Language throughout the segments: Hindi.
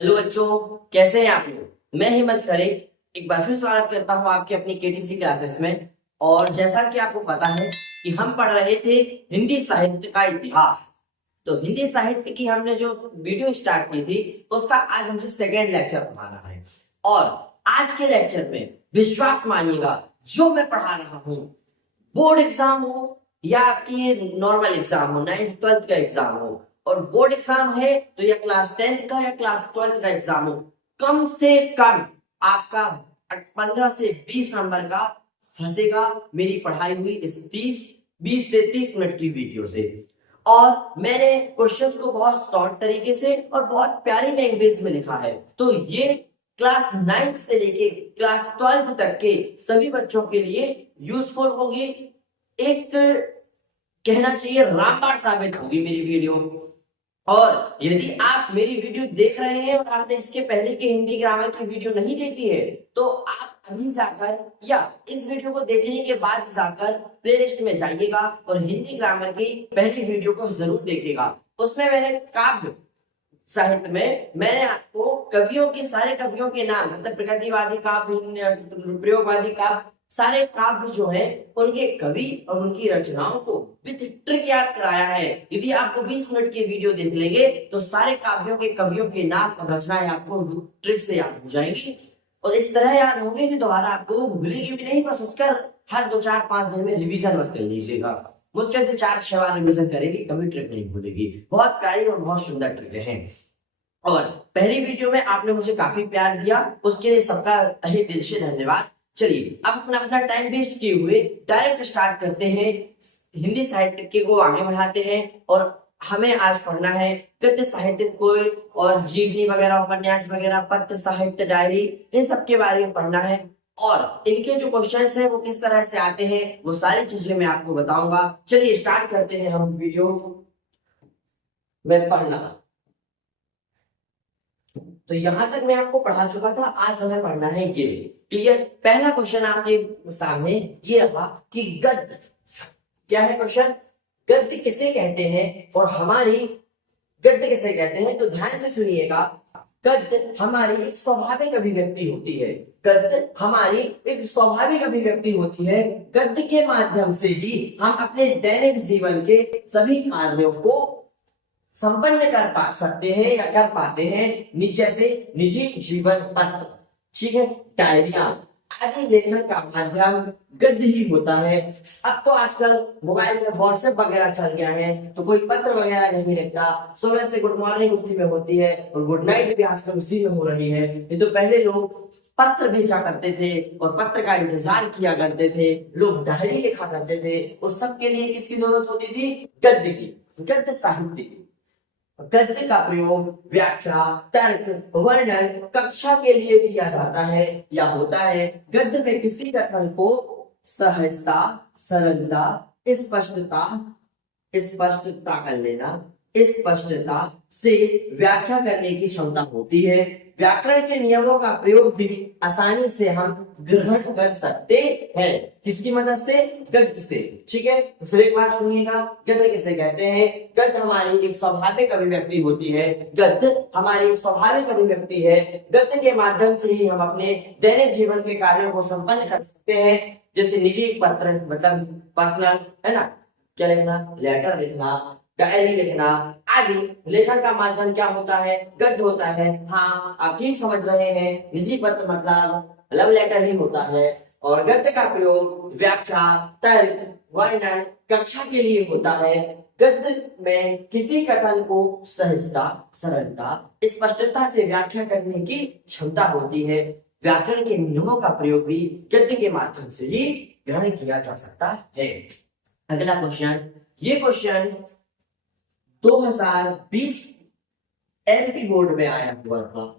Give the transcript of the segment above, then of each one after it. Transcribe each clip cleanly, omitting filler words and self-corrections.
हेलो बच्चों, कैसे हैं आप लोग। मैं हेमंत खरे एक बार फिर स्वागत करता हूं आपके अपनी केटीसी क्लासेस में। और जैसा कि आपको पता है कि हम पढ़ रहे थे हिंदी साहित्य का इतिहास। तो हिंदी साहित्य की हमने जो वीडियो स्टार्ट की थी उसका आज हमसे सेकेंड लेक्चर पढ़ाना है। और आज के लेक्चर में विश्वास मानिएगा, जो मैं पढ़ा रहा हूँ, बोर्ड एग्जाम हो या आपकी नॉर्मल एग्जाम हो, 9th 12th का एग्जाम हो, और बोर्ड एग्जाम है तो या क्लास 10th का या क्लास 12th का एग्जाम हो, कम से कम आपका 15 से 20 नंबर का फंसेगा मेरी पढ़ाई हुई इस 20 से 30 मिनट की वीडियो से। और मैंने क्वेश्चंस को बहुत शॉर्ट तरीके से और बहुत प्यारी लैंग्वेज में लिखा है, तो ये क्लास 9 से लेके क्लास 12 तक के सभी बच्चों के लिए यूजफुल होगी। एक कहना चाहिए रामबाण साबित होगी मेरी वीडियो। और यदि आप मेरी वीडियो देख रहे हैं और आपने इसके पहले की हिंदी ग्रामर की वीडियो नहीं देखी है, तो आप अभी जाकर या इस वीडियो को देखने के बाद जाकर प्लेलिस्ट में जाइएगा और हिंदी ग्रामर की पहली वीडियो को जरूर देखिएगा। उसमें मैंने काव्य साहित्य में मैंने आपको कवियों के सारे कवियों के नाम, मतलब प्रगतिवादी काव्य, प्रयोगवादी काव्य, सारे काव्य जो है उनके कवि और उनकी रचनाओं को विद ट्रिक याद कराया है। यदि आपको 20 मिनट की वीडियो देख लेंगे तो सारे काव्यों के कवियों के नाम और रचनाएं आपको ट्रिक से याद हो जाएंगी और इस तरह याद होंगे कि दोबारा आपको भूलेगी भी नहीं। बस उसका हर 2-4-5 दिन में रिवीजन बस कर लीजिएगा। मुश्किल से 4-6 बार रिवीजन करेगी, कभी ट्रिक नहीं भूलेगी। बहुत प्यारी और बहुत सुंदर ट्रिक है। और पहली वीडियो में आपने मुझे काफी प्यार दिया, उसके लिए सबका तहे दिल से धन्यवाद। चलिए अब अपना अपना टाइम वेस्ट किए हुए डायरेक्ट स्टार्ट करते हैं, हिंदी साहित्य को आगे बढ़ाते हैं। और हमें आज पढ़ना है गद्य साहित्य को, और जीवनी वगैरह, उपन्यास वगैरह, पत्र साहित्य, डायरी, इन सब के बारे में पढ़ना है। और इनके जो क्वेश्चंस हैं वो किस तरह से आते हैं वो सारी चीजें मैं आपको बताऊंगा। चलिए स्टार्ट करते हैं हम वीडियो में पढ़ना। तो यहां तक मैं आपको पढ़ा चुका था, आज हमें पढ़ना है ये। क्लियर। पहला क्वेश्चन आपके सामने ये रहा कि गद्य क्या है। क्वेश्चन, गद्य किसे कहते हैं और हमारी गद्य किसे कहते हैं, तो ध्यान से सुनिएगा। गद्य हमारी एक स्वाभाविक अभिव्यक्ति होती है। गद्य हमारी एक स्वाभाविक अभिव्यक्ति होती है। गद्य के माध्यम से ही हम अपने दैनिक जीवन के सभी कार्यों को संपन्न कर पा सकते हैं या कर पाते हैं। नीचे से निजी जीवन पत्र, ठीक है, डायरिया आदि लेखन का माध्यम गद्य ही होता है। अब तो आजकल मोबाइल में व्हाट्सएप वगैरह चल गया है, तो कोई पत्र वगैरह नहीं लिखता। सुबह से गुड मॉर्निंग उसी में होती है और गुड नाइट भी आजकल उसी में हो रही है। नहीं तो पहले लोग पत्र भेजा करते थे और पत्र का इंतजार किया करते थे, लोग डायरी लिखा करते थे। उस सब के लिए किसकी जरूरत होती थी? गद्य की, गद्य साहित्य की। गद्य का प्रयोग व्याख्या, तर्क, वर्णन, कक्षा के लिए किया जाता है या होता है। गद्य में किसी कथन को सहजता, सरलता, स्पष्टता, स्पष्टता कर लेना, स्पष्टता से व्याख्या करने की क्षमता होती है। व्याकरण के नियमों का प्रयोग भी आसानी से हम ग्रहण कर सकते हैं। किसकी मदद से? गद्य से। ठीक है, फिर एक बार सुनिएगा, गद्य किसे कहते हैं? गद्य हमारी एक स्वाभाविक अभिव्यक्ति होती है। गद्य हमारी स्वाभाविक अभिव्यक्ति है। गद्य के माध्यम से ही हम अपने दैनिक जीवन के कार्यों को संपन्न कर सकते हैं। जैसे निजी पत्र, मतलब पर्सनल, है ना, क्या लिखना, लेटर लिखना, डायरी लिखना आदि लेखन का माध्यम क्या होता है? गद्य होता है। हाँ, आप ठीक समझ रहे हैं, निजी पत्र मतलब लव लेटर ही होता है। और गद्य का प्रयोग व्याख्या, तर्क, वर्णन, कक्षा के लिए होता है। गद्य में किसी कथन को सहजता, सरलता, स्पष्टता से व्याख्या करने की क्षमता होती है। व्याकरण के नियमों का प्रयोग भी गद्य के माध्यम से ही ग्रहण किया जा सकता है। अगला क्वेश्चन, ये क्वेश्चन 2020 एमपी बोर्ड में आया हुआ था।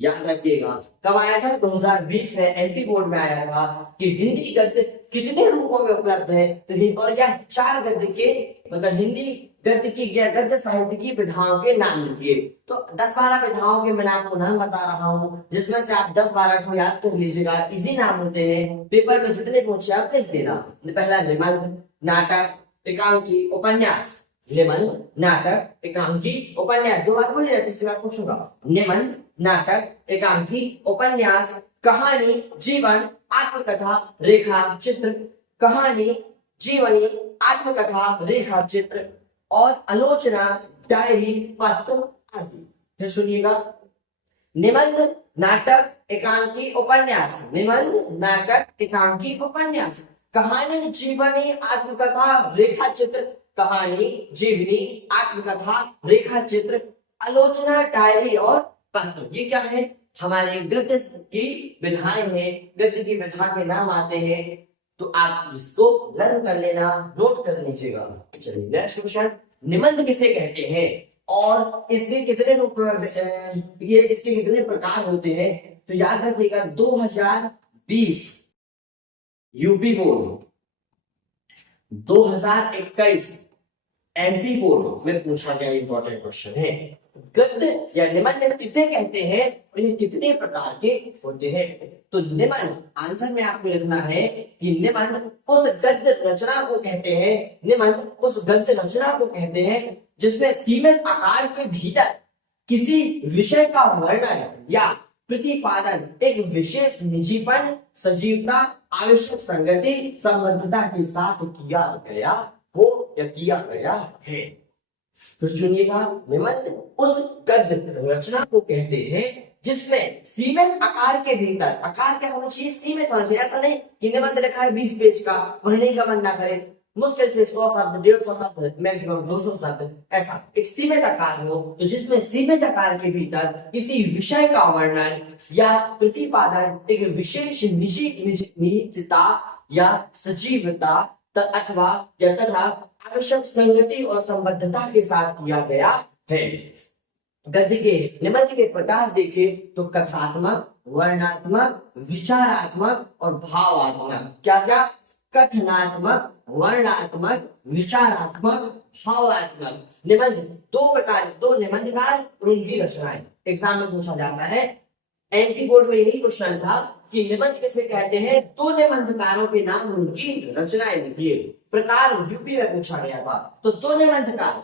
याद रखिएगा, कब आया था? 2020 में एमपी बोर्ड में आया था कि हिंदी गद्य कितने रूपों में उपलब्ध है। तो और यह 4 गद्य के, मतलब हिंदी गद्य की, गद्य साहित्य की विधाओं के नाम लिखिए। तो 10-12 विधाओं के मैं आपको नाम बता रहा हूँ, जिसमें से आप 10-12 को याद कर लीजिएगा। इजी नाम होते हैं, पेपर में जितने पूछे आप लिख देना। पहला निबंध, नाटक, एकांकी, उपन्यास। निबंध, नाटक, एकांकी, उपन्यास। 2 बार बोले जाते, इसलिए मैं पूछूंगा। निबंध, नाटक, एकांकी, उपन्यास, कहानी, जीवन, आत्मकथा, रेखा चित्र, कहानी, जीवनी, आत्मकथा, रेखा चित्र और आलोचना, डायरी, पत्र आदि। फिर सुनिएगा, निबंध, नाटक, एकांकी, उपन्यास। निबंध, नाटक, एकांकी, उपन्यास, कहानी, जीवनी, आत्मकथा, रेखा चित्र, कहानी, जीवनी, आत्मकथा, रेखा चित्र, आलोचना, डायरी और पत्र। ये क्या है? हमारे गद्य की विधाएं हैं, गद्य की विधा के नाम आते हैं, तो आप इसको लर्न कर लेना, नोट कर लीजिएगा। चलिए नेक्स्ट क्वेश्चन, निबंध किसे कहते हैं और इसके कितने रूप ये इसके कितने प्रकार होते हैं? तो याद रखिएगा 2020 यूपी बोर्ड, 2021 एमपी बोर्ड में पूछा गया इंपॉर्टेंट क्वेश्चन है। गद्य या निबंध किसे कहते हैं और ये कितने प्रकार के होते हैं? तो निबंध, आंसर में आपको लिखना है कि निबंध उस गद्य रचना को कहते हैं, निबंध उस गद्य रचना को कहते हैं जिसमें सीमित आकार के भीतर किसी विषय का वर्णन या प्रतिपादन एक विशेष निजीपन, सजीवता, आवश्यक संगति, संबद्धता के साथ किया गया हो या किया गया है। तो सुनिएगा, निबंध उस गद्य रचना को कहते हैं जिसमें सीमित आकार के भीतर, आकार क्या होना चाहिए? सीमित होना चाहिए। ऐसा नहीं कि निबंध लिखा है 20 पेज का, पढ़ने का मन ना करे, मुश्किल से 100 शब्द, 150 शब्द, मैक्सिमम 200 शब्द, ऐसा एक सीमित आकार हो, तो जिसमें सीमित आकार के भीतर किसी विषय का वर्णन या प्रतिपादन एक विशेष निजता या सजीवता अथवा या तथा आवश्यक संगति और संबद्धता के साथ किया गया है। गद्य के निबंध के प्रकार देखें तो कथात्मक, वर्णनात्मक, विचारात्मक और भावात्मक। क्या क्या? कथनात्मक, वर्णनात्मक, विचारात्मक, भावात्मक। निबंध दो प्रकार, दो निबंधकार और उनकी रचनाएं एग्जाम में पूछा जाता है। एमपी बोर्ड में यही क्वेश्चन था कि निबंध किसे कहते हैं, दो निबंधकारों के नाम उनकी रचनाएं लिखिए। प्रकार यूपी में पूछा गया था। तो दो निबंधकार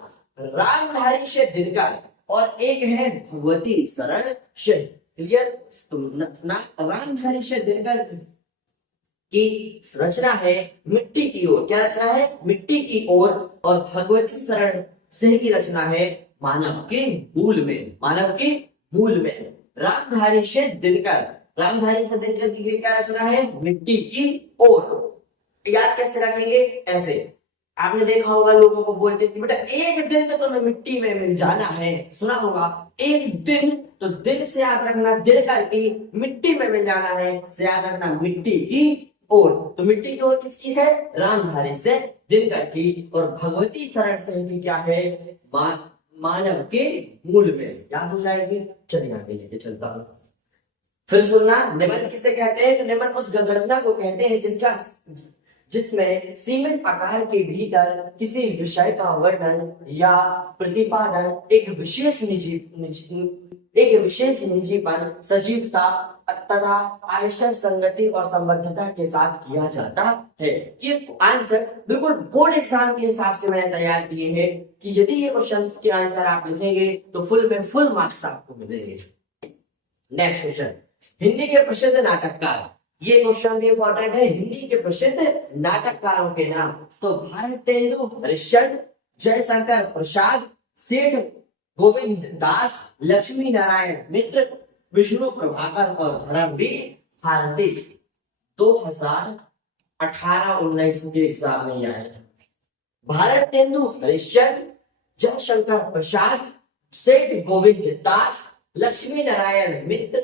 रामधारी से दिनकर और एक है भगवती शरण से। क्लियर? तो रामधारी से दिनकर की रचना है मिट्टी की ओर। क्या रचना है? मिट्टी की ओर। और भगवती शरण सिंह की रचना है मानव के मूल में। मानव के मूल में। रामधारी से दिनकर, रामधारी से दिनकर की क्या रचना है? मिट्टी की ओर। याद कैसे रखेंगे? ऐसे आपने देखा होगा लोगों को बोलते कि बेटा एक दिन तो तुम्हें मिट्टी में मिल जाना है, सुना होगा एक दिन। तो दिन से याद रखना, दिनकर की मिट्टी में मिल जाना है से याद रखना मिट्टी की ओर। तो मिट्टी की ओर किसकी है? रामधारी से दिनकर की। और भगवती शरण सिंह की क्या है? मानव के मूल में। याद हो जाएगी। चलिए आगे लेके चलता हूं। फिर सुनना, निबंध किसे कहते हैं? तो निबंध उस गद्य रचना को कहते हैं जिसमें सीमित आकार के भीतर किसी विषय का वर्णन या प्रतिपादन एक विशेष निजीपन, सजीवता तथा आवश्यक संगति और संबद्धता के साथ किया जाता है। ये आंसर बिल्कुल बोर्ड एग्जाम के हिसाब से मैंने तैयार किए हैं कि यदि ये क्वेश्चन के आंसर आप लिखेंगे तो फुल में फुल मार्क्स आपको मिलेंगे। नेक्स्ट क्वेश्चन, हिंदी के प्रसिद्ध नाटककार। ये क्वेश्चन भी इंपॉर्टेंट है। हिंदी के प्रसिद्ध नाटककारों के नाम। तो भारतेंदु हरिश्चंद्र, जयशंकर प्रसाद, सेठ गोविंद दास, लक्ष्मी नारायण मित्र, विष्णु प्रभाकर और धर्मवीर भारती। 2018-19 के एग्जाम में आए। भारतेंदु हरिश्चंद्र, जयशंकर प्रसाद, सेठ गोविंद दास, लक्ष्मी नारायण मित्र,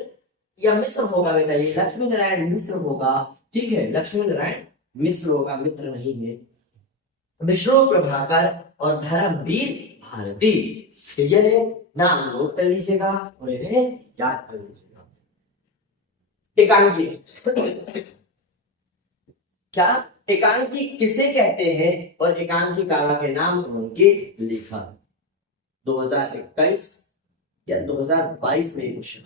या मिश्र होगा बेटा, ये लक्ष्मी नारायण मिश्र होगा। ठीक है, लक्ष्मी नारायण मिश्र होगा, मित्र नहीं है। विष्णु प्रभाकर और धर्मवीर भारती। क्लियर है? नाम नोट कर लीजिएगा और इन्हें याद कर लीजिएगा। एकांकी क्या? एकांकी किसे कहते हैं और एकांकीकारों के नाम उनके लिखा। 2021 या 2022 में क्वेश्चन।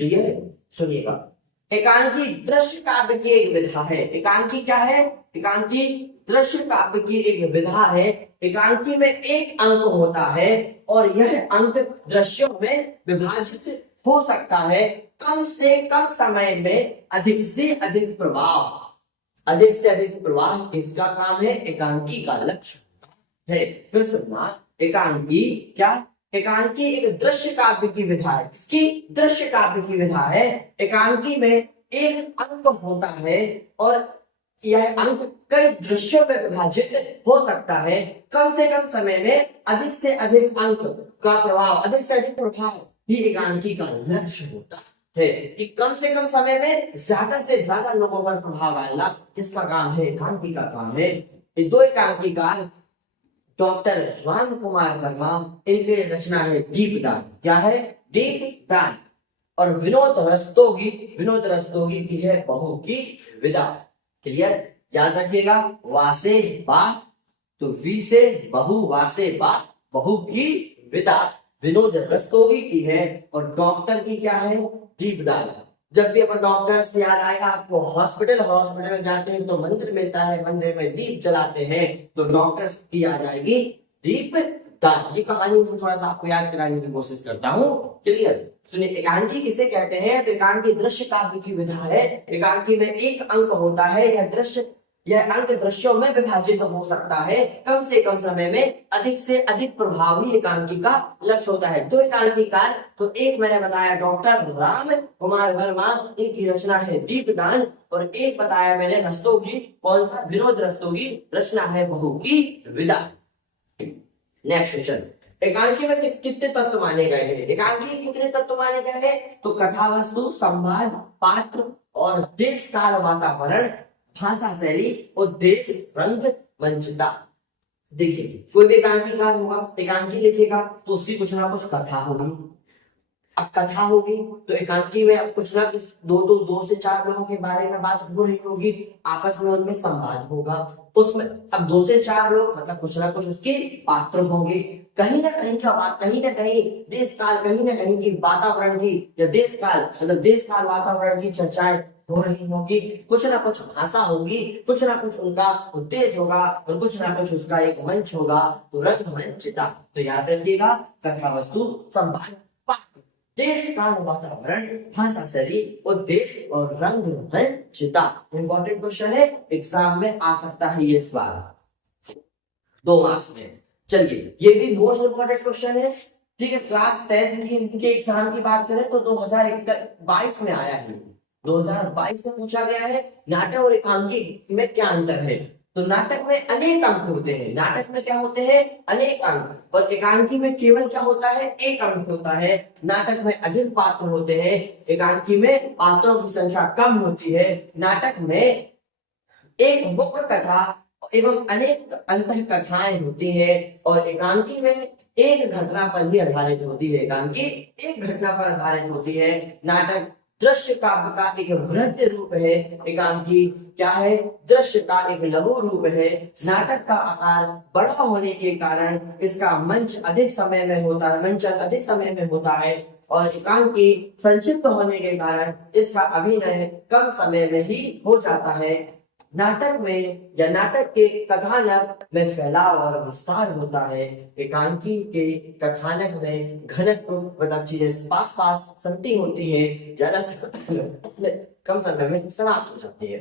क्लियर है? सुनिएगा, एकांकी दृश्य काव्य की एक विधा है। एकांकी क्या है? एकांकी दृश्य काव्य की एक विधा है। एकांकी में एक अंक होता है और यह अंक दृश्यों में विभाजित हो सकता है कम से कम समय में अधिक से अधिक प्रभाव। अधिक से अधिक प्रवाह किसका काम है? एकांकी का लक्ष्य है। फिर सुनना, एकांकी क्या? एकांकी एक दृश्य काव्य की विधा है। किसकी? दृश्य काव्य की विधा है। एकांकी में एक अंक होता है और यह अंक कई दृश्यों में विभाजित हो सकता है। कम से कम समय में अधिक से अधिक अंक का प्रभाव, अधिक से अधिक प्रभाव ही एकांकी का लक्ष्य होता है कि कम से कम समय में ज्यादा से ज्यादा लोगों पर प्रभाव डालना किसका काम है? एकांकी का काम है। ये दो एकांकीकार डॉक्टर राम कुमार वर्मा, इनकी रचना है दीपदान। क्या है? दीपदान। और विनोद रस्तोगी की है बहू की विदा। क्लियर? याद रखिएगा, वा से बा तो वी से बहु, वा से बा बहू की विदा विनोद रस्तोगी की है। और डॉक्टर की क्या है? दीपदान। जब भी अपन डॉक्टर से याद आएगा आपको, हॉस्पिटल में जाते हैं तो मंदिर मिलता है, मंदिर में दीप जलाते हैं, तो डॉक्टर की आ जाएगी दीपदान। ये कहानी थोड़ा सा आपको याद कराने की कोशिश करता हूँ। क्लियर? सुनिए, एकांकी किसे कहते हैं? तो एकांकी दृश्य काव्य की विधा है। एकांकी में एक अंक होता है। यह अंक दृश्यों में विभाजित हो सकता है। कम से कम समय में अधिक से अधिक प्रभावी एकांकी का लक्ष्य होता है। दो एकांकीकार, तो एक मैंने बताया डॉक्टर राम कुमार वर्मा, इनकी रचना है दीपदान। और एक बताया मैंने रस्तोगी, कौन सा? विनोद रस्तोगी, रचना है बहू की विदा। नेक्स्ट क्वेश्चन, एकांकी में कितने तत्व माने गए हैं? एकांकी के कितने तत्व माने गए हैं? तो कथा वस्तु, संवाद, पात्र और देश काल वातावरण, भाषा शैली, उद्देश्य, रंग, मंचता। देखिए, कोई भी एकांकीकार होगा, एकांकी लिखेगा तो उसकी कुछ ना कुछ कथा होगी। अब कथा होगी तो एकांकी में कुछ ना कुछ दो से चार लोगों के बारे में बात हो रही होगी, आपस में उनमें संवाद होगा। उसमें अब 2 से 4 लोग, मतलब कुछ ना कुछ उसके पात्र होंगे। कहीं ना कहीं क्या बात, कहीं ना कहीं देश काल, कहीं ना कहीं की वातावरण की, या देश काल मतलब देश काल वातावरण की चर्चाएं हो रही होगी। कुछ ना कुछ भाषा होगी, कुछ ना कुछ उनका उद्देश्य होगा, और कुछ ना कुछ उसका एक मंच होगा, तो रंग मंचता। तो याद रखिएगा, कथा वस्तु, संवाद, पात्र, देश काल वातावरण, भाषा शैली, उद्देश्य और रंग मंचता। इंपॉर्टेंट क्वेश्चन है, एग्जाम में आ सकता है ये सवाल 2 मार्क्स में। चलिए, ये भी मोस्ट इंपॉर्टेंट क्वेश्चन है। ठीक है, क्लास 10 की इनके एग्जाम की बात करें तो 2022 में आया है। 2022 में पूछा गया है, नाटक और एकांकी में क्या अंतर है? तो नाटक में अनेक अंक होते हैं। नाटक में क्या होते हैं? अनेक अंक। और एकांकी में केवल क्या होता है? एक अंक होता है। नाटक में अधिक पात्र होते हैं, एकांकी में पात्रों की संख्या कम होती है। नाटक में एक मुख्य कथा एवं अनेक अंतः कथाएं होती है, और एकांकी में एक घटना पर ही आधारित होती है। एकांकी एक घटना पर आधारित होती है। नाटक दृश्य काव्य का एक वृहद रूप है, एकांकी क्या है? दृश्य का एक लघु रूप है। नाटक का आकार बड़ा होने के कारण इसका मंचन अधिक समय में होता है, और एकांकी संक्षिप्त होने के कारण इसका अभिनय कम समय में ही हो जाता है। नाटक में या नाटक के कथानक में फैलाव और विस्तार होता है। एकांकी के कथानक में घनत्व मतलब चीजें पास पास सटी होती है, ज्यादा से कम समय में समाप्त हो जाती है।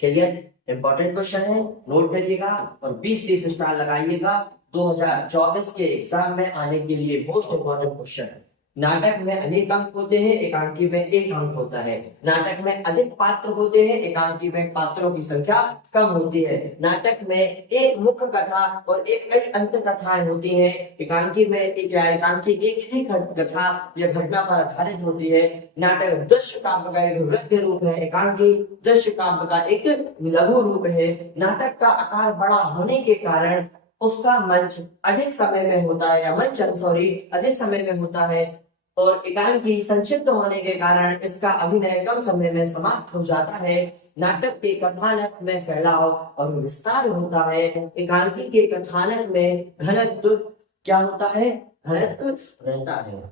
क्लियर? इंपॉर्टेंट क्वेश्चन है, नोट करिएगा और 20-30 स्टार लगाइएगा। 2024 के एग्जाम में आने के लिए मोस्ट इंपॉर्टेंट क्वेश्चन है। नाटक में अनेक अंक होते हैं, एकांकी में एक अंक होता है। नाटक में अधिक पात्र होते हैं, एकांकी में पात्रों की संख्या कम होती है। नाटक में एक मुख्य कथा और कई अंत कथाएं होती हैं। एकांकी में एकांकी एक ही कथा या घटना पर आधारित होती है। नाटक दृश्य काव्य का एक वृहद रूप है, एकांकी दृश्य काव्य का एक लघु रूप है। नाटक का आकार बड़ा होने के कारण उसका मंच अधिक समय में होता है, या अधिक समय में होता है, और एकांकी संक्षिप्त होने के कारण इसका अभिनय कम समय में समाप्त हो जाता है। नाटक के कथानक में फैलाव और विस्तार होता है, एकांकी के कथानक में घनत्व क्या होता है? घनत्व रहता है।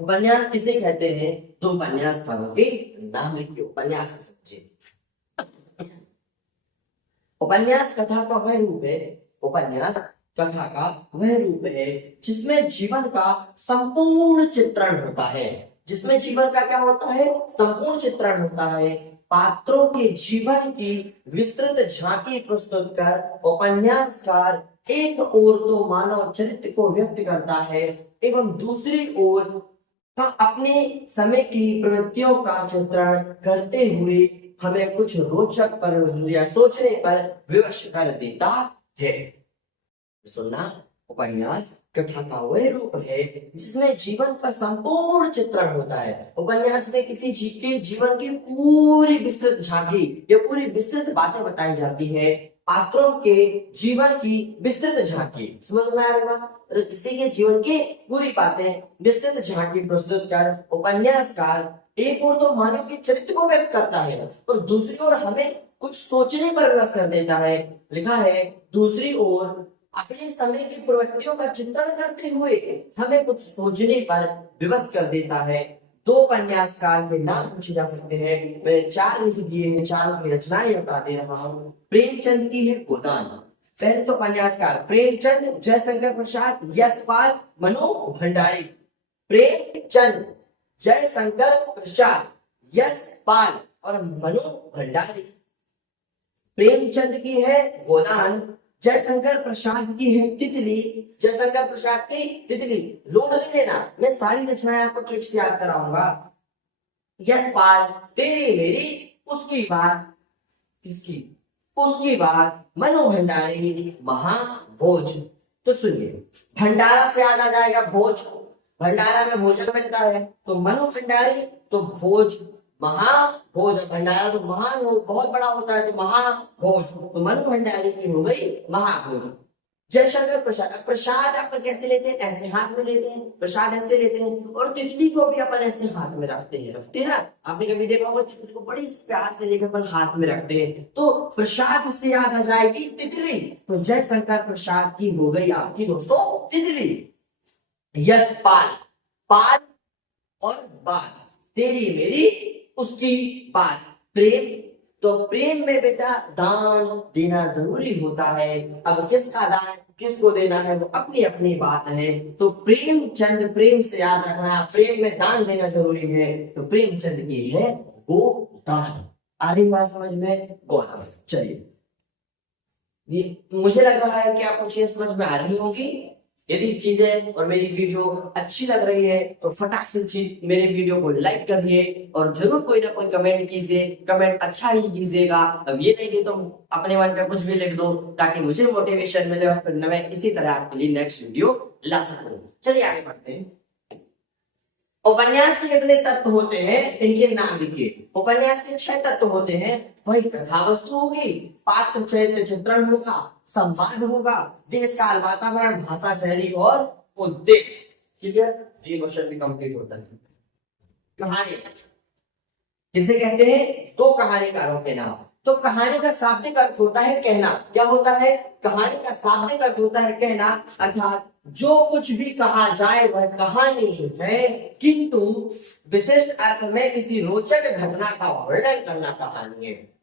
उपन्यास किसे कहते हैं? तो उपन्यास कारों के नाम लिखिए। उपन्यास समझिए, उपन्यास कथा का वह रूप है, उपन्यास कथा का वह रूप है जिसमें जीवन का संपूर्ण चित्रण होता है, जिसमें जीवन का क्या होता है, संपूर्ण चित्रण होता है। पात्रों के जीवन की विस्तृत झांकी प्रस्तुत कर उपन्यासकार एक ओर तो मानव चरित्र को व्यक्त करता है एवं दूसरी ओर अपने समय की प्रवृत्तियों का चित्रण करते हुए हमें कुछ रोचक पर या सोचने पर विवश कर देता है। सुनना, उपन्यास कथा का वह रूप है जिसमें जीवन का संपूर्ण चित्रण होता है। उपन्यास में किसी के जीवन की पूरी विस्तृत झांकी या पूरी विस्तृत बातें बताई जाती है, पात्रों के जीवन की विस्तृत झांकी, समझ में आएगा। किसी के जीवन की पूरी बातें विस्तृत झांकी प्रस्तुत कर उपन्यासकार एक ओर तो मानव के चरित्र को व्यक्त करता है और दूसरी ओर हमें कुछ सोचने पर विवश कर देता है। लिखा है, दूसरी ओर अपने समय की प्रवृत्तियों का चित्रण करते हुए हमें कुछ सोचने पर विवश कर देता है। दो उपन्यासकार के नाम पूछे जा सकते हैं, मैंने 4 लिख दिए हैं, 4 की रचनाएं बता दे रहा हूँ। प्रेमचंद की है गोदान। पहले तो उपन्यासकार प्रेमचंद, जयशंकर प्रसाद, यशपाल, मनु भंडारी। प्रेमचंद, जयशंकर प्रसाद, यशपाल और मनु भंडारी। प्रेमचंद की है गोदान, जयशंकर प्रसाद की है तितली। जयशंकर प्रसाद की तितली लोड नहीं लेना, मैं सारी रचनाएं आपको ट्रिक से याद कराऊंगा। यशपाल, तेरी मेरी उसकी बात, किसकी, उसकी बात। मनु भंडारी, महाभोज। तो सुनिए, भंडारा से याद आ जाएगा भोज, भंडारा में भोजन मिलता है, तो मनु भंडारी तो भोज, महाभोज। भंडारा तो महान हो, बहुत बड़ा होता है, तो महाभोज। तो मनु भंडारी की हो गई महाभोज। जयशंकर प्रसाद, प्रसाद अपन कैसे लेते हैं, ऐसे हाथ में लेते हैं, प्रसाद ऐसे लेते हैं, और तितली को भी अपन ऐसे हाथ में रखते हैं ना। आपने कभी देखा होगा तितली को बड़ी प्यार से लेकर अपन हाथ में रखते हैं, तो प्रसाद से याद आ जाएगी तितली। तो जयशंकर प्रसाद की हो गई आपकी दोस्तों तितली। यशपाल, पाल और बात, तेरी मेरी उसकी बात। प्रेम, तो प्रेम में बेटा दान देना जरूरी होता है। अब किसका दान किसको देना है वो अपनी अपनी बात है। तो प्रेमचंद, प्रेम से याद रखना, प्रेम में दान देना जरूरी है, तो प्रेमचंद की है गोदान। आ रही बात समझ में? गोदान। चलिए, मुझे लग रहा है कि आपको चीजें समझ में आ रही होंगी। यदि चीजें और मेरी वीडियो अच्छी लग रही है तो फटाक से मेरे वीडियो को लाइक करिए और जरूर कोई ना कोई कमेंट कीजिए। कमेंट अच्छा ही कीजिएगा, अब ये नहीं कि तुम अपने मन का कुछ भी लिख दो, ताकि मुझे मोटिवेशन मिले और फिर मैं इसी तरह आपके लिए नेक्स्ट वीडियो ला सकूं। चलिए आगे बढ़ते हैं। उपन्यास के कितने तत्व होते हैं, इनके नाम लिखिए। उपन्यास के 6 तत्व होते हैं। वही कथा वस्तु होगी, पात्र चरित्र चित्रण होगा, संवाद होगा, देश काल वातावरण, भाषा शैली और उद्देश्य। क्लियर? ये क्वेश्चन भी कंप्लीट होता है। कहानी किसे कहते हैं? 2 कहानीकारों के नाम। तो कहानी का शाब्दिक अर्थ होता है कहना। क्या होता है? कहानी का शाब्दिक अर्थ होता है कहना, अर्थात जो कुछ भी कहा जाए वह कहानी है, किंतु विशिष्ट अर्थ में किसी रोचक घटना का वर्णन करना कहानी है।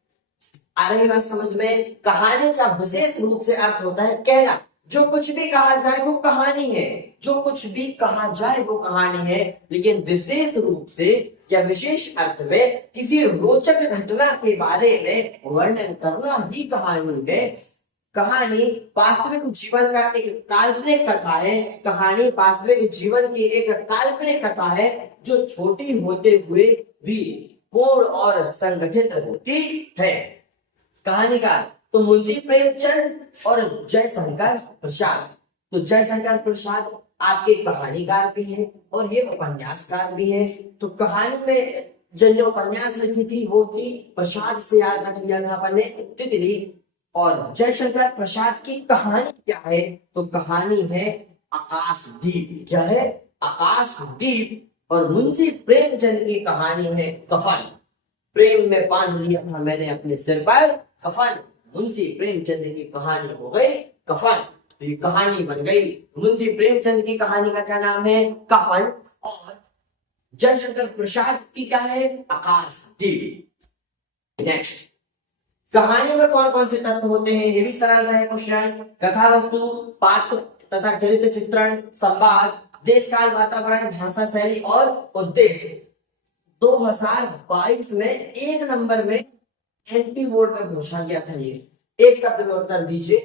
आ रही बात समझ में? कहानी का विशेष रूप से अर्थ होता है कहना। जो कुछ भी कहा जाए वो कहानी है, जो कुछ भी कहा जाए वो कहानी है, लेकिन विशेष रूप से या विशेष अर्थ में किसी रोचक घटना के बारे में वर्णन करना ही कहानी है। कहानी वास्तविक जीवन का एक काल्पनिक कथा है। कहानी वास्तविक जीवन की एक काल्पनिक कथा है जो छोटी होते हुए भी पूर्ण और संगठित होती है। कहानीकार तो मुंशी प्रेमचंद और जयशंकर प्रसाद। तो जयशंकर प्रसाद आपके कहानीकार भी है और ये उपन्यासकार भी है। तो कहानी में जो उपन्यास लिखी थी वो थी, प्रसाद से याद रख लिया था अपन ने, तितली। और जयशंकर प्रसाद की कहानी क्या है? तो कहानी है आकाशदीप। क्या है? आकाशदीप। और मुंशी प्रेमचंद की कहानी है कफन। प्रेम में बांध लिया था मैंने अपने सिर पर कफन। मुंशी प्रेमचंद की कहानी हो गई कफन। तो ये कहानी बन गई। मुंशी प्रेमचंद की कहानी का क्या नाम है? कफन। और जयशंकर प्रसाद की क्या है? आकाशदीप। नेक्स्ट, कहानी में कौन कौन से तत्व होते हैं, ये भी सरल रहे क्वेश्चन। कथा वस्तु, पात्र तथा चरित्र चित्रण, संवाद, देश काल वातावरण, भाषा शैली और उद्देश्य। 2022 में एक नंबर में एंटी बोर्ड में पूछा गया था ये। एक शब्द में उत्तर दीजिए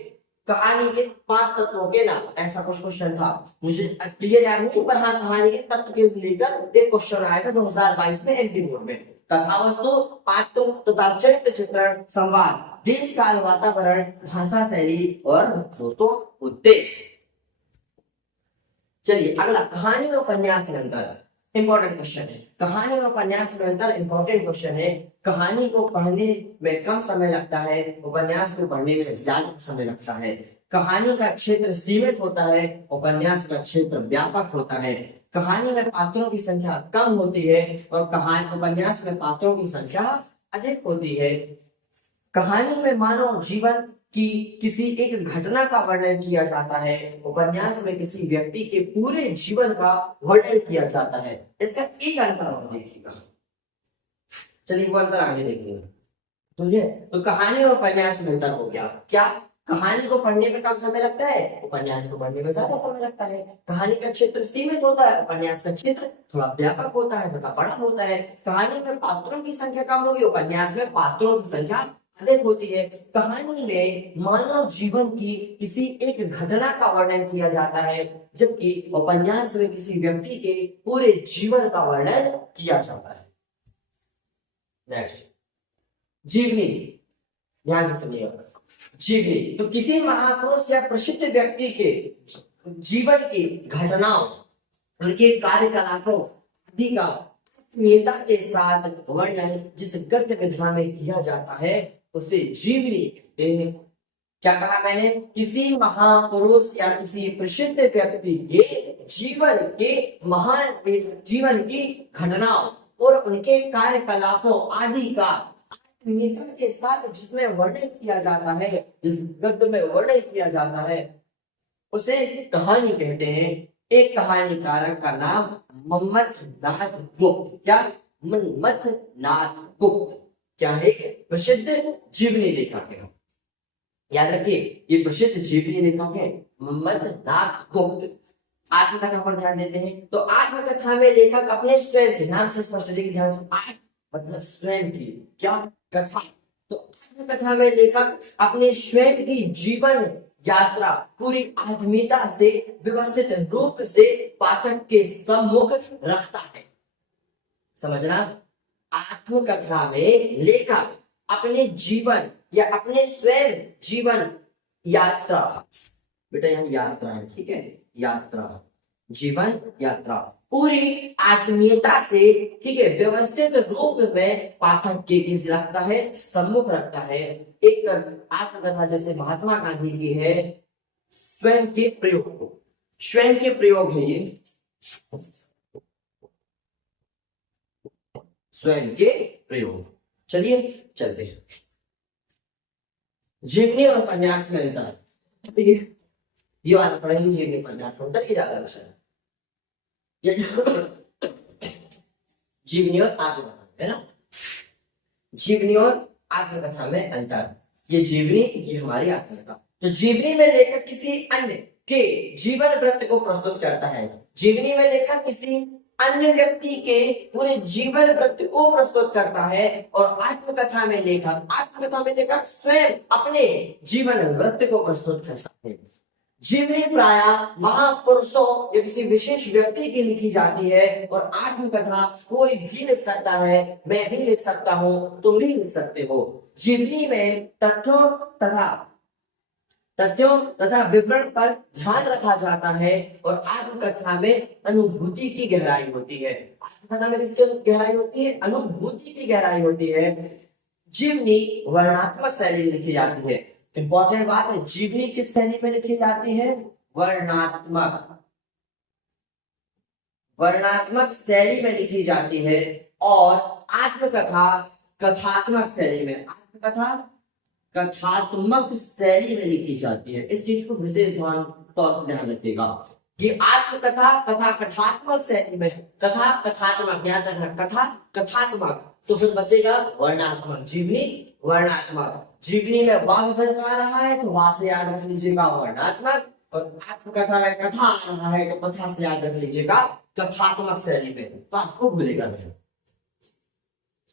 कहानी के 5 तत्वों के नाम, ऐसा कुछ क्वेश्चन था। मुझे क्लियर याद नहीं, पर हाँ कहानी के तत्व के लेकर एक क्वेश्चन आया था 2022 में एंटी बोर्ड में। कथा वस्तु, पात्र तथा चरित्र चित्रण, संवाद, देश काल वातावरण, भाषा शैली और दोस्तों उद्देश्य। चलिए अगला, कहानी और उपन्यास में अंतर, इंपॉर्टेंट क्वेश्चन है। कहानी और उपन्यास में अंतर इंपॉर्टेंट क्वेश्चन है। कहानी को पढ़ने में कम समय लगता है, उपन्यास को पढ़ने में ज्यादा समय लगता है। कहानी का क्षेत्र सीमित होता है, उपन्यास का क्षेत्र व्यापक होता है। कहानी में पात्रों की संख्या कम होती है और कहानी उपन्यास में पात्रों की संख्या अधिक होती है। कहानी में मानव जीवन की किसी एक घटना का वर्णन किया जाता है, उपन्यास में किसी व्यक्ति के पूरे जीवन का वर्णन किया जाता है। इसका एक अंतर और देखिएगा। चलिए वो अंतर आगे देखेंगे। तो कहानी और उपन्यास में अंतर हो गया। क्या? कहानी को पढ़ने में कम समय लगता है, उपन्यास को पढ़ने में ज्यादा समय लगता है। कहानी का क्षेत्र सीमित होता है, उपन्यास का क्षेत्र थोड़ा व्यापक होता है तथा बड़ा होता है। कहानी में पात्रों की संख्या कम होगी, उपन्यास में पात्रों की संख्या अधिक होती है। कहानी में मानव जीवन की किसी एक घटना का वर्णन किया जाता है, जबकि उपन्यास में किसी व्यक्ति के पूरे जीवन का वर्णन किया जाता है। नेक्स्ट, जीवनी, ध्यान से सुनिएगा। जीवनी तो किसी महापुरुष या प्रसिद्ध व्यक्ति के जीवन की घटनाओं, उनके कार्यकलापों आदि का आत्मीयता के साथ वर्णन जिस गद्य विधा में किया जाता है उसे जीवनी कहते हैं। क्या कहा मैंने? किसी महापुरुष या किसी प्रसिद्ध व्यक्ति के जीवन की घटनाओं और उनके कार्यकलापों आदि का आत्मीयता के साथ जिसमें वर्णन किया जाता है, जिस गद्य में वर्णन किया जाता है उसे कहानी कहते हैं। एक कहानीकारक का नाम मन्मथनाथ गुप्त। क्या? मन्मथनाथ गुप्त क्या है? प्रसिद्ध जीवनी लेखक है। याद रखिए ये प्रसिद्ध जीवनी लेखक है मन्मथनाथ गुप्त। आत्मकथा पर ध्यान देते हैं तो आत्मकथा में लेखक अपने स्वयं के नाम से स्पष्ट देखिए, ध्यान से, मतलब स्वयं की क्या कथा। तो आत्मकथा में लेखक अपने स्वयं की जीवन यात्रा पूरी आत्मीयता से व्यवस्थित रूप से पाठक के सम्मुख रखता है। समझना? आत्मकथा में लेखक अपने जीवन या अपने स्वयं जीवन यात्रा, बेटा यहाँ यात्रा है, ठीक है, यात्रा, जीवन यात्रा पूरी आत्मीयता से, ठीक है, व्यवस्थित रूप में पाठक के बीच रखता है, सम्मुख रखता है। एक आत्मकथा जैसे महात्मा गांधी की है स्वयं के प्रयोग, स्वयं के प्रयोग है ये, स्वयं के प्रयोग। चलिए चलते हैं। जीवनी और उपन्यास में अंतर, ये बात पढ़ेंगे। जीवनी उपन्यास में अंतर ये ज्यादा अच्छा है। जीवनी और आत्मकथा है ना, जीवनी और आत्मकथा में अंतर। ये जीवनी, ये हमारी आत्मकथा। तो जीवनी में लेखक किसी अन्य के जीवन वृत्त को प्रस्तुत करता है। जीवनी में लेखक किसी अन्य व्यक्ति के पूरे जीवन वृत्त को प्रस्तुत करता है और आत्मकथा में लेखक स्वयं अपने जीवन वृत्त को प्रस्तुत करता है। जीवनी प्रायः महापुरुषों या किसी विशेष व्यक्ति की लिखी जाती है और आत्मकथा कोई भी लिख सकता है, मैं भी लिख सकता हूँ, तुम भी लिख सकते हो। जीवनी में तथ्यों तथा विवरण पर ध्यान रखा जाता है और आत्मकथा में अनुभूति की गहराई होती है। आत्मकथा में किसकी गहराई होती है? अनुभूति की गहराई होती है। जीवनी वर्णनात्मक शैली में लिखी जाती है। इंपॉर्टेंट बात है, जीवनी किस शैली में लिखी जाती है? वर्णनात्मक शैली में लिखी जाती है और आत्मकथा कथात्मक शैली में, आत्मकथा कथात्मक शैली में लिखी जाती है। इस चीज को विशेष तौर पर ध्यान रखिएगा कि आत्मकथा कथात्मक शैली में, कथात्मक याद रखना, कथात्मक तो फिर बचेगा वर्णात्मक। जीवनी वर्णात्मक। जीवनी में वा विसर्ग आ रहा है तो वा से याद रख लीजिएगा वर्णात्मक, और आत्मकथा में कथा आ रहा है तो कथा से याद रख लीजिएगा कथात्मक शैली में, तो आपको भूलेगा नहीं।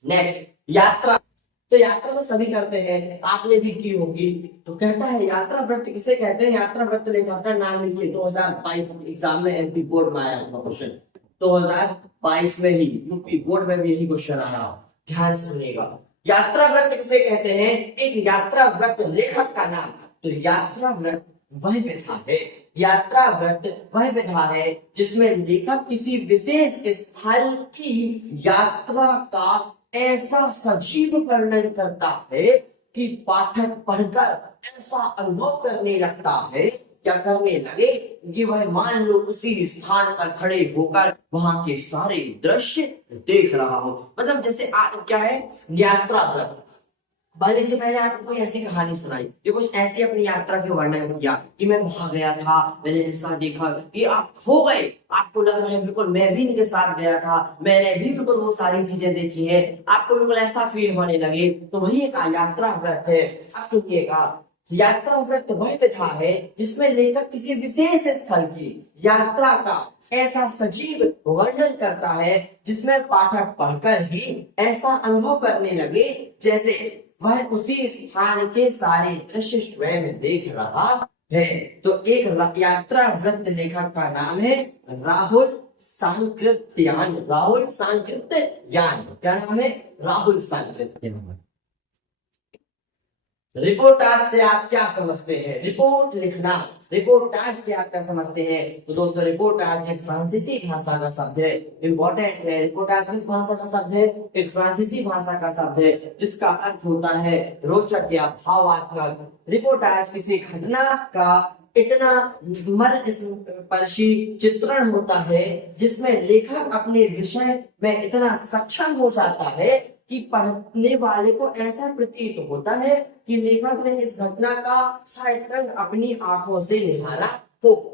नेक्स्ट यात्रा। तो यात्रा तो सभी करते हैं, आपने भी की होगी। तो कहता है यात्रा व्रत किसे कहते हैं? यात्रा व्रत लेखक का नाम लिखिए। 2022 एग्जाम में एमपी बोर्ड में आया हुआ क्वेश्चन, 2022 में ही यूपी बोर्ड में भी यही क्वेश्चन आया, ध्यान से सुनिएगा। यात्रा व्रत किसे कहते हैं? एक यात्रा व्रत लेखक का नाम। तो यात्रा व्रत वह विधा है, यात्रा व्रत वह विधा है जिसमें लेखक किसी विशेष स्थल की यात्रा का ऐसा सजीव वर्णन करता है कि पाठक पढ़कर ऐसा अनुभव करने लगता है, क्या करने लगे कि वह मान लो उसी स्थान पर खड़े होकर वहां के सारे दृश्य देख रहा हो। मतलब जैसे क्या है यात्रा व्रत, पहले से मैंने आपको कोई ऐसी कहानी सुनाई, ये कुछ ऐसी अपनी यात्रा के वर्णन किया कि मैं वहां गया था, मैंने ऐसा देखा कि आप खो गए, आपको लग रहा है बिल्कुल मैं भी इनके साथ गया था, मैंने भी बिल्कुल वो सारी चीजें देखी है, आपको बिल्कुल ऐसा फील होने लगे, तो वही एक यात्रा व्रत है। अब सुनिएगा, यात्रा व्रत वह विधा है जिसमें लेखक किसी विशेष स्थल की यात्रा का ऐसा सजीव वर्णन करता है जिसमें पाठक पढ़कर ही ऐसा अनुभव करने लगे जैसे वह उसी स्थान के सारे दृश्य स्वयं देख रहा है। तो एक यात्रा व्रत लेखक का नाम है राहुल सांकृत्यायन। राहुल सांकृत्यायन, क्या नाम है? राहुल सांकृत्यायन। रिपोर्टाज से आप क्या समझते हैं? रिपोर्ट लिखना, रिपोर्टाज से आप क्या समझते हैं? तो दोस्तों रिपोर्टाज एक फ्रांसीसी भाषा का शब्द है, इंपॉर्टेंट है। रिपोर्टाज किस भाषा का शब्द है? एक फ्रांसीसी भाषा का शब्द है जिसका अर्थ होता है रोचक या भावात्मक। रिपोर्टाज किसी घटना का इतना मर्मस्पर्शी चित्रण होता है जिसमें लेखक अपने विषय में इतना सक्षम हो जाता है कि पढ़ने वाले को ऐसा प्रतीत होता है कि लेखक ने इस घटना का शायद अपनी आंखों से निहारा हो।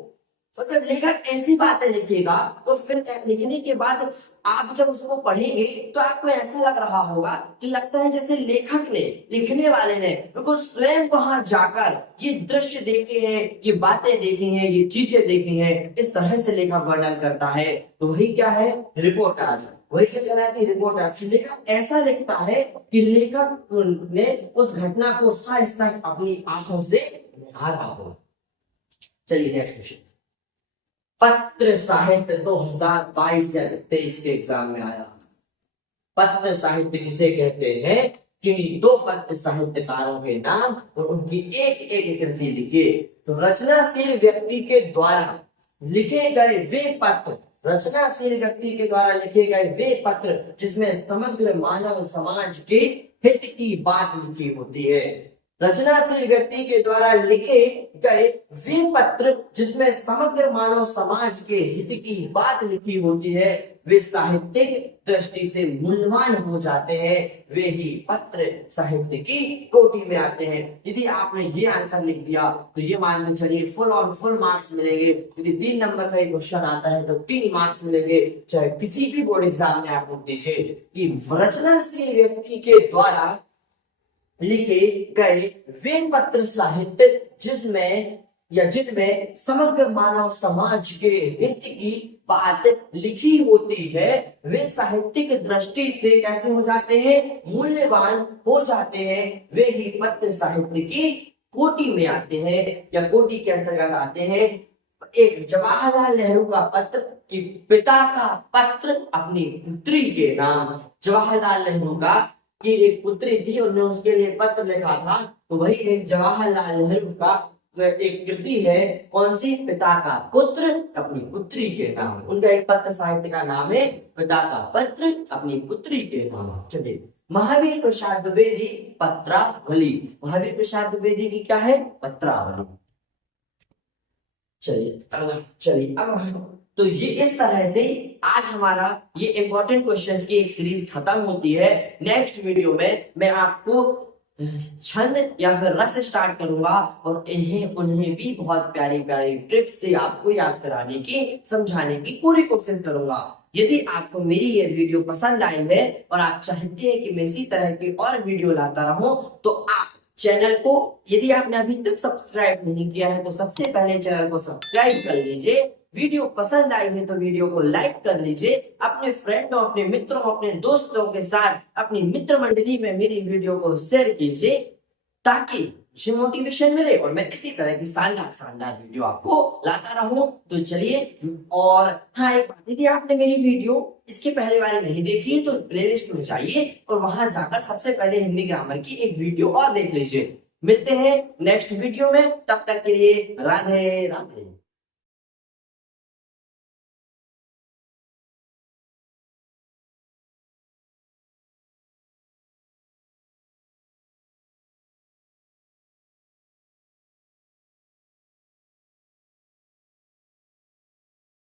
मतलब लेखक ऐसी बातें लिखेगा तो फिर लिखने के बाद आप जब उसको पढ़ेंगे तो आपको ऐसा लग रहा होगा कि लगता है जैसे लेखक ने, लिखने वाले ने बिल्कुल स्वयं वहां जाकर ये दृश्य देखे हैं, ये बातें देखी हैं, ये चीजें देखी हैं। इस तरह से लेखक वर्णन करता है, तो वही क्या है? रिपोर्टाज। वही क्या कहलाती है? रिपोर्टाज। लेखक ऐसा लिखता है कि लेखक ने उस घटना को सशक्त अपनी आंखों से निहारा हो। चलिए नेक्स्ट क्वेश्चन। पत्र साहित्य 2022 या 23 के एग्जाम में आया। पत्र साहित्य किसे कहते हैं? कि दो पत्र साहित्यकारों के नाम और उनकी एक एक कृति लिखिए। तो रचनाशील व्यक्ति के द्वारा लिखे गए वे पत्र, रचनाशील व्यक्ति के द्वारा लिखे गए वे पत्र जिसमें समग्र मानव समाज के हित की बात लिखी होती है। रचनाशील व्यक्ति के द्वारा लिखे गए वे पत्र जिसमें समग्र मानव समाज के हित की बात लिखी होती है, वे साहित्यिक दृष्टि से मूल्यवान हो जाते हैं, वे ही पत्र साहित्य की कोटि में आते हैं। यदि आपने ये आंसर लिख दिया तो ये मान के चलिए फुल ऑन फुल मार्क्स मिलेंगे। यदि 3 नंबर का क्वेश्चन आता है तो 3 मार्क्स मिलेंगे, चाहे किसी भी बोर्ड एग्जाम में आप लोग दीजिए कि रचनाशील व्यक्ति के द्वारा लिखे गए वे पत्र साहित्य जिसमें या जिनमें समग्र मानव समाज के हित की बात लिखी होती है, वे साहित्यिक दृष्टि से कैसे हो जाते हैं? मूल्यवान हो जाते हैं, वे ही पत्र साहित्य की कोटि में आते हैं या कोटि के अंतर्गत आते हैं। एक जवाहरलाल नेहरू का पत्र कि पिता का पत्र अपनी पुत्री के नाम। जवाहरलाल नेहरू का की एक पुत्री थी, उन्होंने उसके लिए पत्र लिखा था, तो वही एक जवाहरलाल नेहरू का एक कृति है। कौन सी? पिता का पुत्र अपनी पुत्री के नाम। उनका एक पत्र साहित्य का नाम है पिता का पत्र अपनी पुत्री के नाम। चलिए, महावीर प्रसाद द्विवेदी पत्रावली। महावीर प्रसाद द्विवेदी की क्या है? पत्रावली। चलिए अब तो ये इस तरह से आज हमारा ये इंपॉर्टेंट क्वेश्चंस की एक सीरीज खत्म होती है। नेक्स्ट वीडियो में मैं आपको छंद या फिर रस स्टार्ट करूंगा और उन्हें भी बहुत प्यारी प्यारी ट्रिक्स से आपको याद कराने की, समझाने की पूरी कोशिश करूंगा। यदि आपको मेरी ये वीडियो पसंद आई है और आप चाहते हैं कि मैं इसी तरह की और वीडियो लाता रहूं, तो आप चैनल को, यदि आपने अभी तक सब्सक्राइब नहीं किया है तो सबसे पहले चैनल को सब्सक्राइब कर लीजिए। वीडियो पसंद आई है तो वीडियो को लाइक कर लीजिए। अपने फ्रेंडों, अपने मित्रों, अपने दोस्तों के साथ अपनी मित्र मंडली में मेरी वीडियो को शेयर कीजिए, ताकि मुझे मोटिवेशन मिले और मैं इसी तरह की शानदार शानदार वीडियो आपको लाता रहूं। तो चलिए, और हाँ, एक बात, यदि आपने मेरी वीडियो इसके पहले वाली नहीं देखी तो प्लेलिस्ट में जाइए और वहां जाकर सबसे पहले हिंदी ग्रामर की एक वीडियो और देख लीजिए। मिलते हैं नेक्स्ट वीडियो में, तब तक के लिए राधे राधे।